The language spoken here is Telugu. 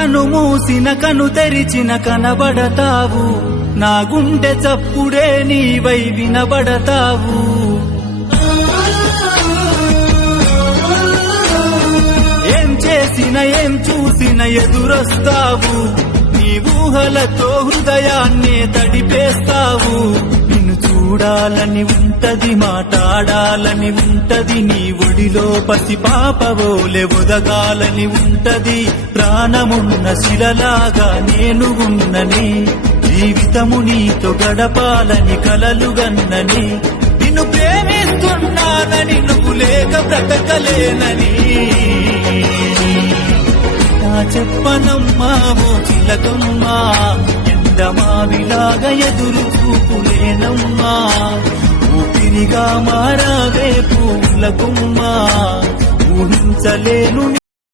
కను మూసిన కను తెరిచిన కనబడతావు, నా గుండె చప్పుడే నీవై వినబడతావు. ఏం చేసిన ఏం చూసిన ఎదురొస్తావు, నీ ఊహలతో హృదయాన్నే తడిపేస్తావు. నిన్ను చూడాలని ఉంటది, మాట్లాడాలని ఉంటది, నీ ఒడిలో పసి పాపవోలే ఒదగాలని ఉంటది. ప్రాణమున్న శిలలాగా నేను ఉన్నని, జీవితము నీతో గడపాలని కలలుగన్నని. నిన్ను ప్రేమిస్తున్నానని, నువ్వు లేక బ్రతకలేనని. నా చెప్పనమ్మా ఓ చిలకమ్మా, ఎండమావిలాగా ఎదురు చూపులేనమ్మా. ఊపిరిగా మారావే పూలకుమ్మా, ఊహించలేను